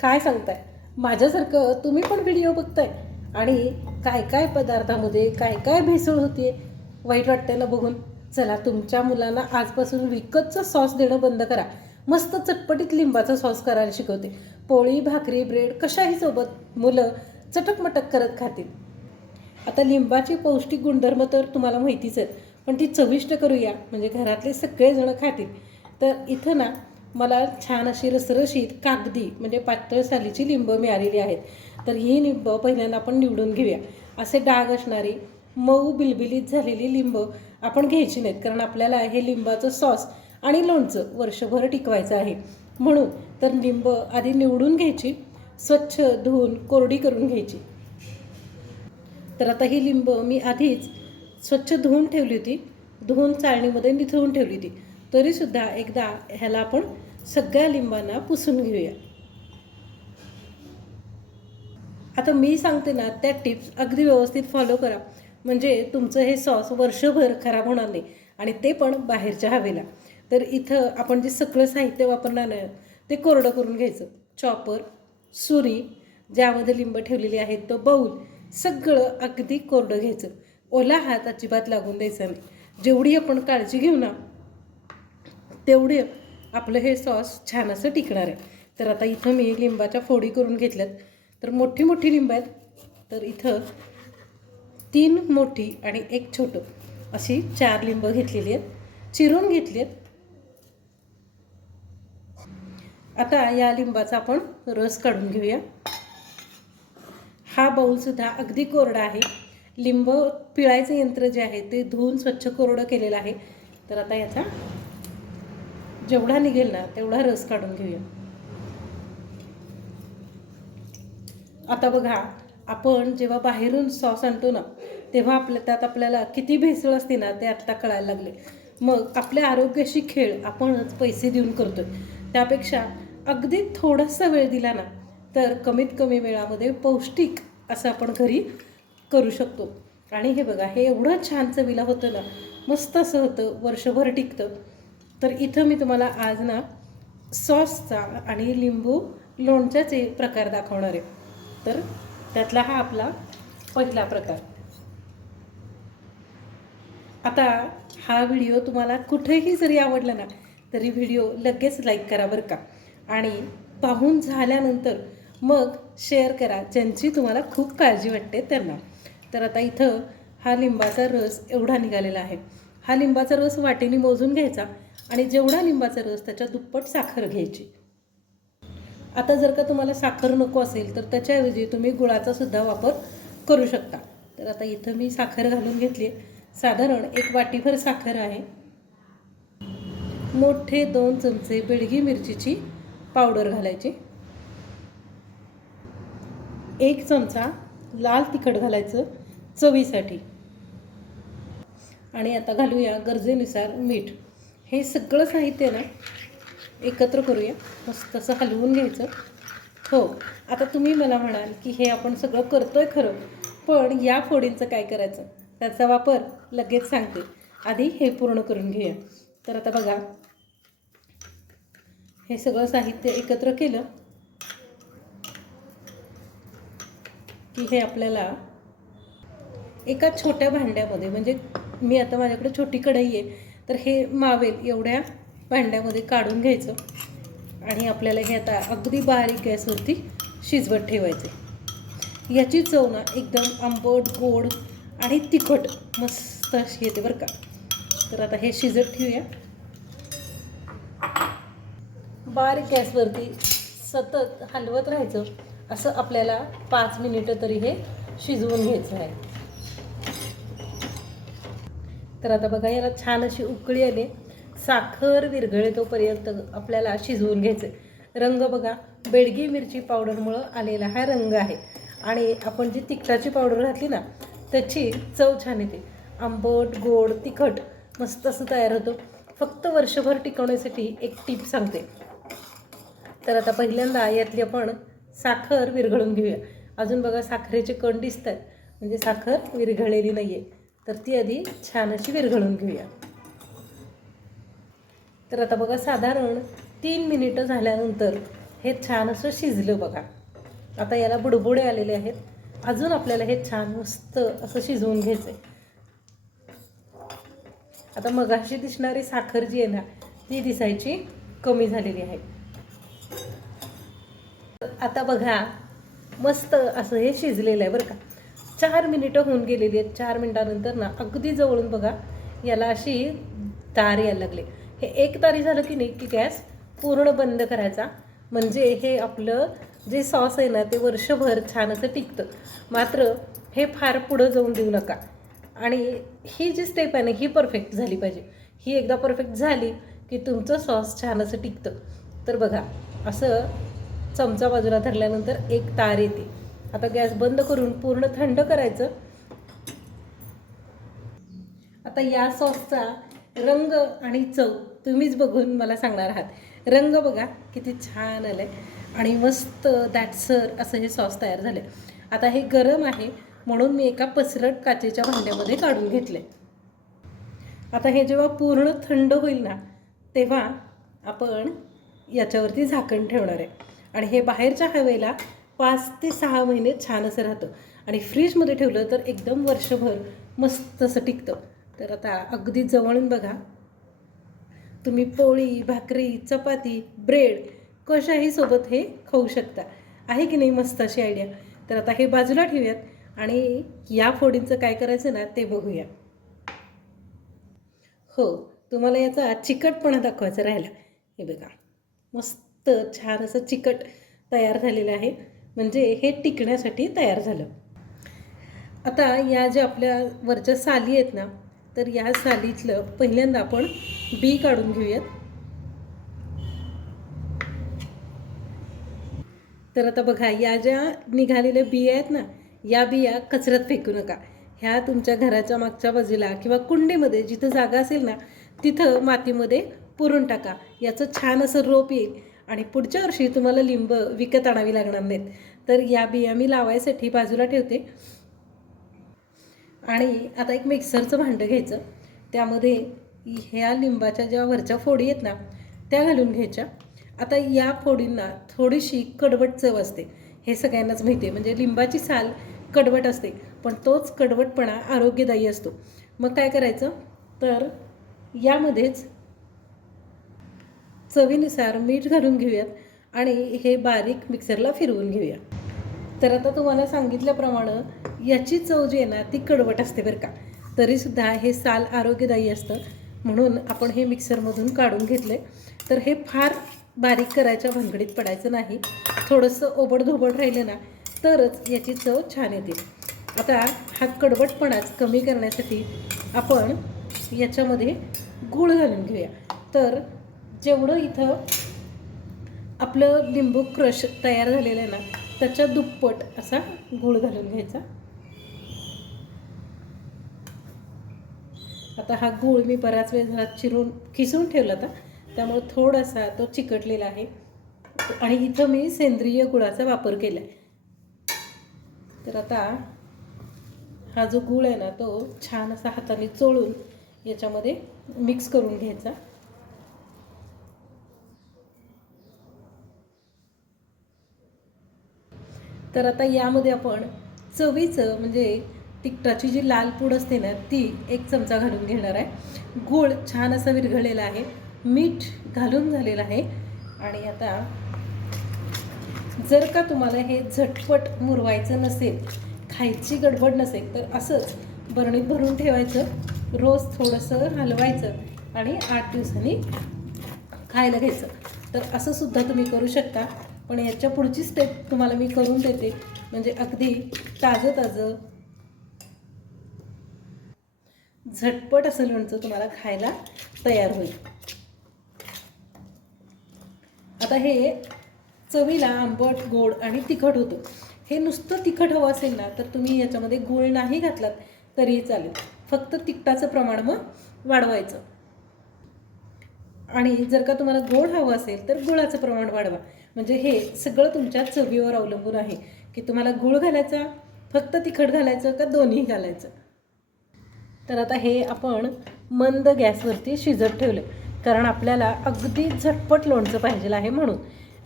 काय सांगताय? माझ्यासारखं तुम्ही पण व्हिडिओ बघताय आणि काय काय पदार्थामध्ये काय काय भेसळ होते, वाईट वाटतंय ना बघून. चला, तुमच्या मुलांना आजपासून विकतचं सॉस देणं बंद करा. मस्त चटपटीत लिंबाचा सॉस करायला शिकवते. पोळी, भाकरी, ब्रेड कशाही सोबत मुलं चटकमटक करत खातील. आता लिंबाची पौष्टिक गुणधर्म तर तुम्हाला माहितीच आहेत, पण ती चविष्ट करूया म्हणजे घरातले सगळेजण खातील. तर इथं ना मला छान अशी रसरशीत कागदी म्हणजे पातळ सालीची लिंब मिळालेली आहेत. तर ही लिंब पहिल्यांदा आपण निवडून घेऊया. असे डाग असणारी मऊ बिलबिलीत झालेली लिंब आपण घ्यायची नाहीत, कारण आपल्याला हे लिंबाचं सॉस आणि लोणचं वर्षभर टिकवायचं आहे. म्हणून तर लिंब आधी निवडून घ्यायची, स्वच्छ धुवून कोरडी करून घ्यायची. तर आता ही लिंब मी आधीच स्वच्छ धुवून ठेवली होती, धुवून चाळणीमध्ये निथळून ठेवली होती. तरीसुद्धा एकदा ह्याला आपण सगळ्या लिंबांना पुसून घेऊया. आता मी सांगते ना त्या टिप्स अगदी व्यवस्थित फॉलो करा, म्हणजे तुमचं हे सॉस वर्षभर खराब होणार नाही, आणि ते पण बाहेरच्या हवेला. तर इथं आपण जे सगळं साहित्य वापरणार आहे ते कोरडं करून घ्यायचं. चॉपर, सुरी, ज्यामध्ये लिंब ठेवलेली आहेत तो बाऊल, सगळं अगदी कोरडं घ्यायचं. ओला हात अजिबात लागून द्यायचा नाही. जेवढी आपण काळजी घेऊ ना तेवढे आपलं हे सॉस छान असं टिकणार आहे. तर आता इथं मी लिंबाच्या फोडी करून घेतल्यात. तर मोठी मोठी लिंब आहेत, तर इथं 3 मोठी आणि 1 छोटं अशी 4 लिंब घेतलेली आहेत, चिरून घेतली आहेत. आता या लिंबाचा आपण रस काढून घेऊया. हा बाऊलसुद्धा अगदी कोरडा आहे. लिंब पिळायचं यंत्र जे आहे ते धुवून स्वच्छ कोरडं केलेलं आहे. तर आता याचा जेवढा निघेल ना तेवढा रस काढून घेऊया. आता बघा, आपण जेव्हा बाहेरून सॉस आणतो ना तेव्हा त्यात आपल्याला किती भेसळ असते ना ते आत्ता कळायला लागले. मग आपल्या आरोग्याशी खेळ आपणच पैसे देऊन करतोय. त्यापेक्षा अगदी थोडासा वेळ दिला ना तर कमीत कमी वेळामध्ये पौष्टिक असं आपण घरी करू शकतो. आणि हे बघा, हे एवढं छान चवीला होतं ना, मस्त असं होतं, वर्षभर टिकतं. तर इथं मी तुम्हाला आज ना सॉसचा आणि लिंबू लोणच्याचे प्रकार दाखवणार आहे. तर त्यातला हा आपला पहिला प्रकार. आता हा व्हिडिओ तुम्हाला कुठेही जरी आवडला ना तरी व्हिडिओ लगेच लाईक करा बरं का, आणि पाहून झाल्यानंतर मग शेअर करा ज्यांची तुम्हाला खूप काळजी वाटते त्यांना. तर आता इथं हा लिंबाचा रस एवढा निघालेला आहे. हा लिंबाचा रस वाटेने मोजून घ्यायचा आणि जेवढा लिंबाचा रस त्याच्या दुप्पट साखर घ्यायची. आता जर का तुम्हाला साखर नको असेल तर त्याच्याऐवजी तुम्ही गुळाचा सुद्धा वापर करू शकता. तर आता इथं मी साखर घालून घेतली. साधारण 1 वाटीभर साखर आहे. मोठे 2 चमचे बेडगी मिरचीची पावडर घालायची. 1 चमचा लाल तिखट घालायचं चवीसाठी. आणि आता घालूया गरजेनुसार मीठ. हे सगळं साहित्य ना एकत्र करूया, मस्त असं हलवून घ्यायचं. हो, आता तुम्ही मला म्हणाल की हे आपण सगळं करतोय खरं, पण या फोडींचं काय करायचं? त्याचा वापर लगेच सांगते, आधी हे पूर्ण करून घेऊया. तर आता बघा, हे सगळं साहित्य एकत्र केलं की हे आपल्याला एका छोट्या भांड्यामध्ये, म्हणजे मी आता माझ्याकडे छोटी कढई आहे तर हे मावेल एवढ्या भांड्यामध्ये काढून घ्यायचं. आणि आपल्याला हे आता अगदी बारीक गॅसवरती शिजवत ठेवायचे. याची चव ना एकदम आंबट, गोड आणि तिखट मस्त अशी येते बरं का. तर आता हे शिजत ठेवूया. बारीक गॅसवरती सतत हलवत राहायचं. असं आपल्याला 5 मिनिटं तरी हे शिजवून घ्यायचं आहे. तर आता बघा, याला छान अशी उकळी आली. साखर विरघळे तोपर्यंत आपल्याला शिजवून घ्यायचं. रंग बघा, बेडगी मिरची पावडरमुळं आलेला हा रंग आहे. आणि आपण जी तिखटाची पावडर घातली ना त्याची चव छान येते. आंबट, गोड, तिखट मस्त असं तयार होतं. फक्त वर्षभर टिकवण्यासाठी एक टीप सांगते. तर आता पहिल्यांदा यातली आपण साखर विरघळून घेऊया. अजून बघा साखरेचे कण दिसत आहेत, म्हणजे साखर विरघळलेली नाही आहे. तर ती आधी छान अशी विरघळून घेऊया. तर आता बघा, साधारण 3 मिनिटं झाल्यानंतर हे छान असं शिजलं बघा. आता याला बुडबुडे आलेले आहेत. अजून आपल्याला हे छान मस्त असं शिजवून घ्यायचं आहे. आता मगाशी दिसणारी साखर जी आहे ना ती दिसायची कमी झालेली आहे. आता बघा मस्त असं हे शिजलेलं आहे बरं का. 4 मिनिटं होऊन गेलेली आहेत. 4 मिनिटानंतर ना अगदी जवळून बघा याला अशी तार यायला लागले. हे एक तारी झालं की नाही की गॅस पूर्ण बंद करायचा. म्हणजे हे आपलं जे सॉस आहे ना ते वर्षभर छान असं टिकतं. मात्र हे फार पुढं जाऊन देऊ नका. आणि ही जी स्टेप आहे ना ही परफेक्ट झाली पाहिजे. ही एकदा परफेक्ट झाली की तुमचं सॉस छान असं टिकतं. तर बघा असं चमचा बाजूला धरल्यानंतर एक तार येते. आता गॅस बंद करून पूर्ण थंड करायचं. आता या सॉसचा रंग आणि चव तुम्हीच बघून मला सांगणार आहात. रंग बघा किती छान आलं आहे आणि मस्त दाटसर असं हे सॉस तयार झालं आहे. आता हे गरम आहे म्हणून मी एका पसरट काचेच्या भांड्यामध्ये काढून घेतले. आता हे जेव्हा पूर्ण थंड होईल ना तेव्हा आपण याच्यावरती झाकण ठेवणार आहे. आणि हे बाहेरच्या हवेला 5 ते 6 महिने छान असं राहतं. आणि फ्रीजमध्ये ठेवलं तर एकदम वर्षभर मस्त असं टिकतं. तर आता अगदी जवळून बघा. तुम्ही पोळी, भाकरी, चपाती, ब्रेड कशाही सोबत हे खाऊ शकता. आहे की नाही मस्त अशी आयडिया. तर आता हे बाजूला ठेवूयात आणि या फोडींचं काय करायचं ना ते बघूया. हो, तुम्हाला याचा चिकटपणा दाखवायचा राहिला. हे बघा मस्त छान असं चिकट तयार झालेलं आहे. म्हणजे हे टिकण्यासाठी तयार झालं. आता या ज्या आपल्या वरच्या साली आहेत ना तर या सालीतलं पहिल्यांदा आपण बी काढून घेऊयात. तर आता बघा या ज्या निघालेल्या बिया आहेत ना या बिया कचऱ्यात फेकू नका. ह्या तुमच्या घराच्या मागच्या बाजूला किंवा कुंडीमध्ये जिथं जागा असेल ना तिथं मातीमध्ये पुरून टाका. याचं छान असं रोप येईल आणि पुढच्या वर्षी तुम्हाला लिंब विकत आणावी लागणार नाहीत. तर या बिया मी लावायसाठी बाजूला ठेवते. आणि आता एक मिक्सरचं भांडं घ्यायचं. त्यामध्ये ह्या लिंबाच्या ज्या वरच्या फोडी आहेत ना त्या घालून घ्यायच्या. आता या फोडींना थोडीशी कडवट चव असते. हे सगळ्यांनाच माहिती आहे. म्हणजे लिंबाची साल कडवट असते पण तोच कडवटपणा आरोग्यदायी असतो. मग काय करायचं तर यामध्येच चवीनुसार मीठ घालून घेऊयात आणि हे बारीक मिक्सरला फिरवून घेऊया. तर आता तुम्हाला सांगितल्याप्रमाणे याची चव जी आहे ना ती कडवट असते बरं का. तरीसुद्धा हे साल आरोग्यदायी असतं म्हणून आपण हे मिक्सरमधून काढून घेतले. तर हे फार बारीक करायच्या भानगडीत पडायचं नाही. थोडंसं ओबडधोबड राहिलं ना तरच याची चव छान येते. आता हा कडवटपणाच कमी करण्यासाठी आपण याच्यामध्ये गूळ घालून घेऊया. तर जेवढं इथं आपलं लिंबू क्रश तयार झालेलं आहे ना त्याच्या दुप्पट असा गूळ घालून घ्यायचा. आता हा गूळ मी बराच वेळ झाला खिसून ठेवला होता त्यामुळे थोडासा तो चिकटलेला आहे. आणि इथं मी सेंद्रिय गुळाचा वापर केला आहे. तर आता हा जो गूळ आहे ना तो छान असा हाताने चोळून याच्यामध्ये मिक्स करून घ्यायचा. तर आता यामध्ये आपण चवीचं म्हणजे तिखटाची जी लाल पूड असते ना ती 1 चमचा घालून घेणार आहे. गूळ छान असा विरघळलेला आहे. मीठ घालून झालेलं आहे. आणि आता जर का तुम्हाला हे झटपट मुरवायचं नसेल खायची गडबड नसेल तर असंच बरणीत भरून ठेवायचं. रोज थोडंसं हलवायचं आणि 8 दिवसांनी खायला घ्यायचं. तर असं सुद्धा तुम्ही करू शकता. पण याच्या पुढची स्टेप तुम्हाला मी करून देते म्हणजे अगदी ताजं ताजं झटपट असं लोणचं तुम्हाला खायला तयार होईल. आता हे चवीला आंबट गोड आणि तिखट होतं. हे नुसतं तिखट हवं असेल ना तर तुम्ही याच्यामध्ये गूळ नाही घातलात तरीही चालेल. फक्त तिखटाचं प्रमाण मग वाढवायचं. आणि जर का तुम्हाला गोड हवं असेल तर गुळाचं प्रमाण वाढवा. म्हणजे हे सगळं तुमच्या चवीवर अवलंबून आहे की तुम्हाला गूळ घालायचा फक्त तिखट घालायचं का दोन्ही घालायचं. तर आता हे आपण मंद गॅसवरती शिजत ठेवलं कारण आपल्याला अगदी झटपट लोणचं पाहिजे आहे म्हणून.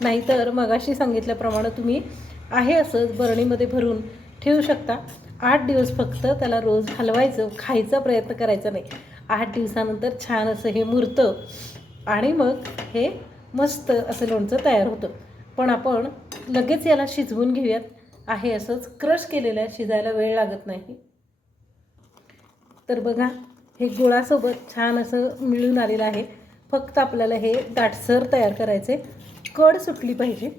नाहीतर मगाशी सांगितल्याप्रमाणे तुम्ही आहे असंच बरणीमध्ये भरून ठेवू शकता. 8 दिवस फक्त त्याला रोज हलवायचं, खायचा प्रयत्न करायचा नाही. 8 दिवसानंतर छान असं हे मुरतं आणि मग हे मस्त असं लोणचं तयार होतं. पण आपण लगेच याला शिजवून घेऊयात. आहे असंच क्रश केलेलं आहे, शिजायला वेळ लागत नाही. तर बघा, हे गुळासोबत छान असं मिळून आलेलं आहे. फक्त आपल्याला हे दाटसर तयार करायचे, कड सुटली पाहिजे.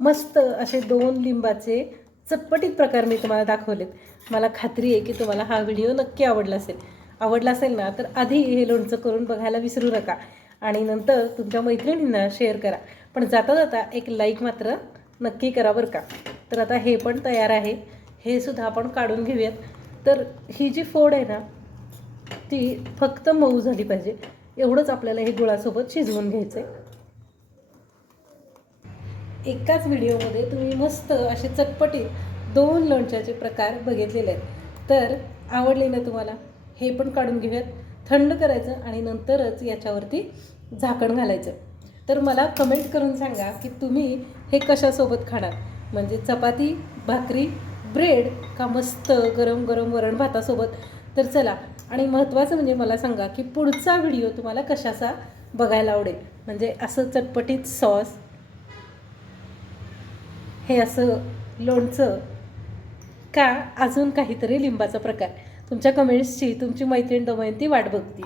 मस्त असे 2 लिंबाचे चटपटीत प्रकार मी तुम्हाला दाखवलेत. मला खात्री आहे की तुम्हाला हा व्हिडिओ नक्की आवडला असेल. आवडला असेल ना तर आधी हे लोणचं करून बघायला विसरू नका आणि नंतर तुमच्या मैत्रिणींना शेअर करा. पण जाता जाता एक लाईक मात्र नक्की करा बरं का. तर आता हे पण तयार आहे, हे सुद्धा आपण काढून घेऊयात. तर ही जी फोड आहे ना ती फक्त मऊ झाली पाहिजे, एवढंच आपल्याला हे गुळासोबत शिजवून घ्यायचं आहे. एकाच व्हिडिओमध्ये तुम्ही मस्त असे चटपटीत 2 लोणच्याचे प्रकार बघितलेले आहेत. तर आवडले ना तुम्हाला? हे पण काढून घेऊयात, थंड करायचं आणि नंतरच याच्यावरती झाकण घालायचं. तर मला कमेंट करून सांगा की तुम्ही हे कशासोबत खाणार, म्हणजे चपाती, भाकरी, ब्रेड का मस्त गरम गरम वरण भातासोबत. तर चला, आणि महत्त्वाचं म्हणजे मला सांगा की पुढचा व्हिडिओ तुम्हाला कशाचा बघायला आवडेल, म्हणजे असं चटपटीत सॉस, हे असं लोणचं, का अजून काहीतरी लिंबाचा प्रकार. तुमच्या कमेंट्सची तुमची मैत्रीण दमयंती वाट बघते.